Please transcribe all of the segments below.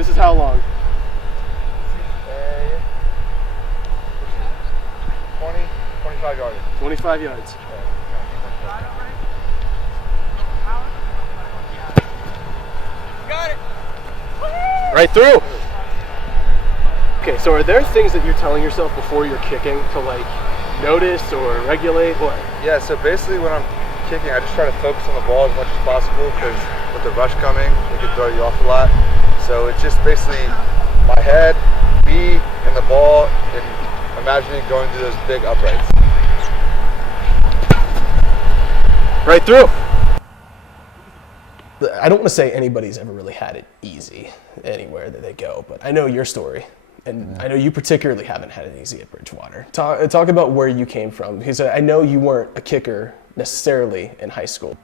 This is how long? 25 yards. 25 yards. Got it. Right through. Okay, so are there things that you're telling yourself before you're kicking to like notice or regulate? What? Yeah, so basically when I'm kicking, I just try to focus on the ball as much as possible because with the rush coming, it can throw you off a lot. So it's just basically my head, me, and the ball, and imagining going through those big uprights. Right through. I don't want to say anybody's ever really had it easy anywhere that they go, but I know your story. And I know you particularly haven't had it easy at Bridgewater. Talk about where you came from, because I know you weren't a kicker necessarily in high school.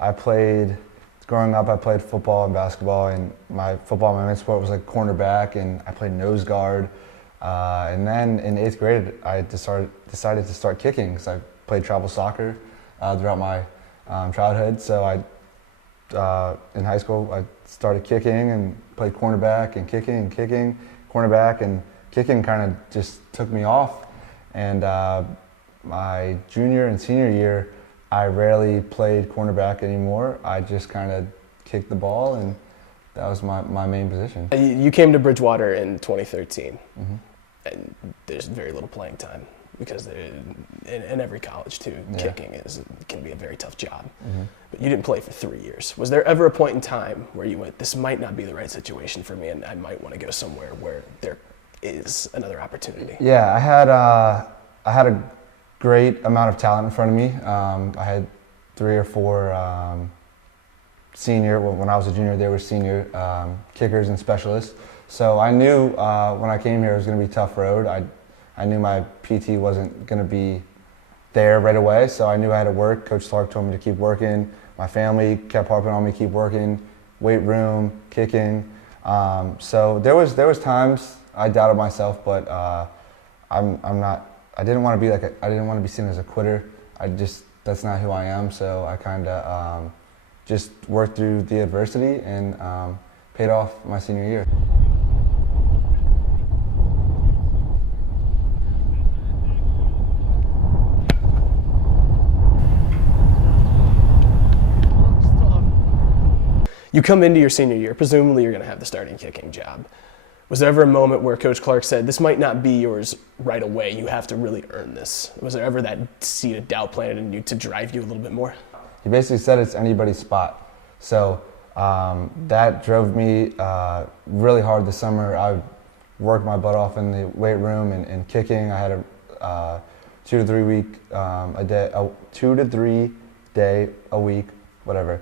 Growing up, I played football and basketball, and my main sport was like cornerback, and I played nose guard. And then in 8th grade, I decided to start kicking because I played travel soccer throughout my childhood. So in high school, I started kicking and played cornerback and kicking, cornerback, and kicking kind of just took me off. And my junior and senior year, I rarely played cornerback anymore. I just kind of kicked the ball, and that was my main position. You came to Bridgewater in 2013, mm-hmm. and there's very little playing time because in every college too, kicking can be a very tough job. Mm-hmm. But you didn't play for 3 years. Was there ever a point in time where you went, this might not be the right situation for me, and I might want to go somewhere where there is another opportunity? Yeah, I had a great amount of talent in front of me. I had 3 or 4 when I was a junior, they were senior kickers and specialists. So I knew when I came here it was going to be a tough road. I knew my PT wasn't going to be there right away, so I knew I had to work. Coach Clark told me to keep working. My family kept harping on me, keep working, weight room, kicking. So there was times I doubted myself, but I didn't want to be seen as a quitter. That's not who I am. So I kind of just worked through the adversity and paid off my senior year. You come into your senior year, presumably you're going to have the starting kicking job. Was there ever a moment where Coach Clark said, this might not be yours right away, you have to really earn this? Was there ever that seed of doubt planted in you to drive you a little bit more? He basically said it's anybody's spot. So that drove me really hard this summer. I worked my butt off in the weight room and kicking. I had a 2 to 3 week a 2 to 3 day a week, whatever.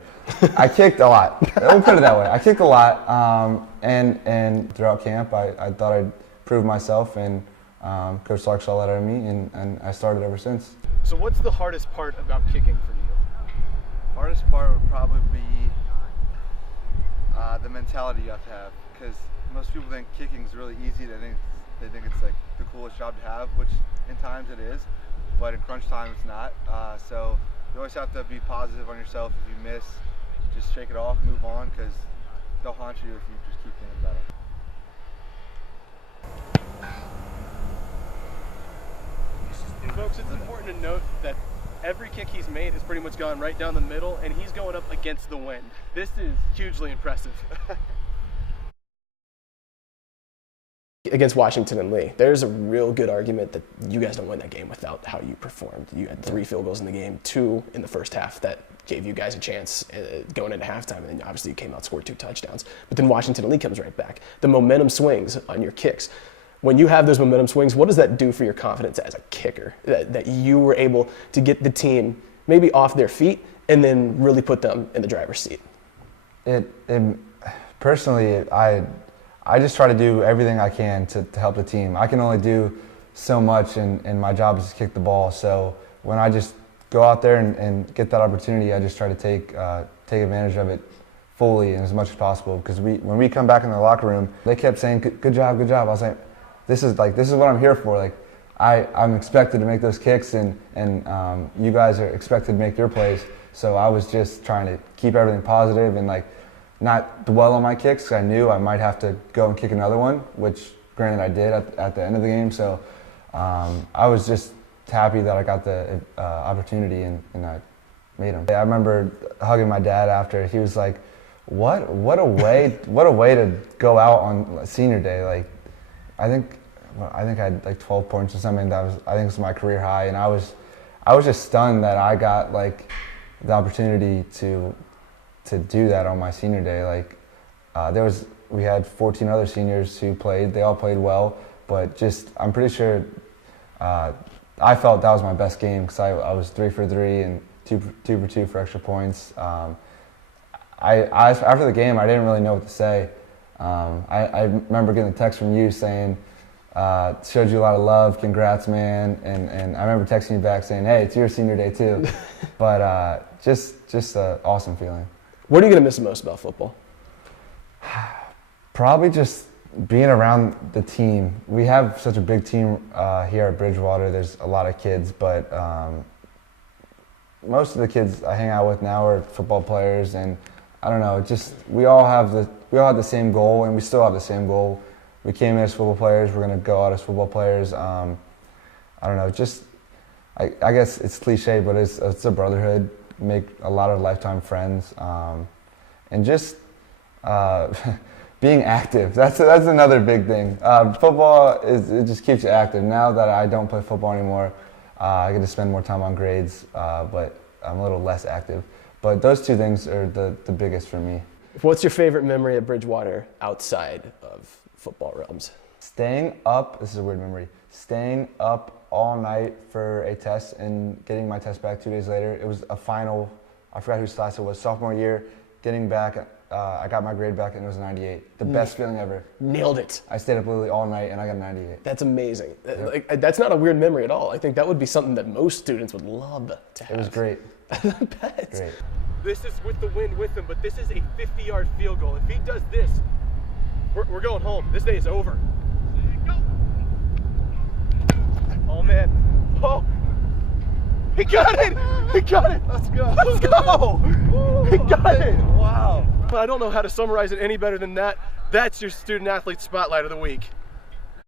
I kicked a lot. We'll put it that way. I kicked a lot, and throughout camp, I thought I'd prove myself, and Coach Clark saw that out of me, and I started ever since. So what's the hardest part about kicking for you? Hardest part would probably be the mentality you have to have, because most people think kicking is really easy. They think it's like the coolest job to have, which in times it is, but in crunch time it's not. So you always have to be positive on yourself. If you miss, just shake it off, move on, because they'll haunt you if you just keep thinking about it. And folks, it's important to note that every kick he's made has pretty much gone right down the middle, and he's going up against the wind. This is hugely impressive. Against Washington and Lee, there's a real good argument that you guys don't win that game without how you performed. You had 3 field goals in the game, 2 in the first half that gave you guys a chance going into halftime, and then obviously you came out, scored 2 touchdowns. But then Washington and Lee comes right back. The momentum swings on your kicks. When you have those momentum swings, what does that do for your confidence as a kicker? That you were able to get the team maybe off their feet and then really put them in the driver's seat? Personally, I just try to do everything I can to help the team. I can only do so much, and my job is to kick the ball. So when I just go out there and get that opportunity, I just try to take advantage of it fully and as much as possible. Because when we come back in the locker room, they kept saying, "Good job, good job." I was like, this is what I'm here for. Like, I'm expected to make those kicks, and you guys are expected to make your plays. So I was just trying to keep everything positive and like not dwell on my kicks 'cause I knew I might have to go and kick another one, which granted I did at the end of the game. So I was just happy that I got the opportunity and I made them. I remember hugging my dad after. He was like, what a way to go out on senior day. Like I think I had like 12 points or something. I think it was my career high, and I was just stunned that I got like the opportunity to do that on my senior day. Like we had 14 other seniors who played. They all played well, but I'm pretty sure I felt that was my best game because I was 3 for 3 and 2 for 2 for extra points. After the game, I didn't really know what to say. I remember getting a text from you saying, showed you a lot of love, congrats, man. And I remember texting you back saying, hey, it's your senior day too. But just an awesome feeling. What are you going to miss the most about football? Probably just being around the team. We have such a big team here at Bridgewater. There's a lot of kids, but most of the kids I hang out with now are football players, and I don't know, we all have the same goal, and we still have the same goal. We came in as football players. We're going to go out as football players. I don't know, I guess it's cliche, but it's a brotherhood. Make a lot of lifetime friends, and just being active. That's another big thing. Football it just keeps you active. Now that I don't play football anymore, I get to spend more time on grades, but I'm a little less active. But those two things are the biggest for me. What's your favorite memory at Bridgewater outside of football realms? Staying up, this is a weird memory, staying up all night for a test and getting my test back 2 days later. It was a final, I forgot whose class it was, sophomore year, getting back, I got my grade back and it was a 98. The best feeling ever. Nailed it. I stayed up literally all night and I got a 98. That's amazing. Yep. Like, that's not a weird memory at all. I think that would be something that most students would love to have. It was great. I bet. Great. This is with the wind with him, but this is a 50-yard field goal. If he does this, we're going home. This day is over. Go. Oh, man. Oh. He got it! He got it! Let's go. Let's go! He got it! Wow. I don't know how to summarize it any better than that. That's your student athlete spotlight of the week.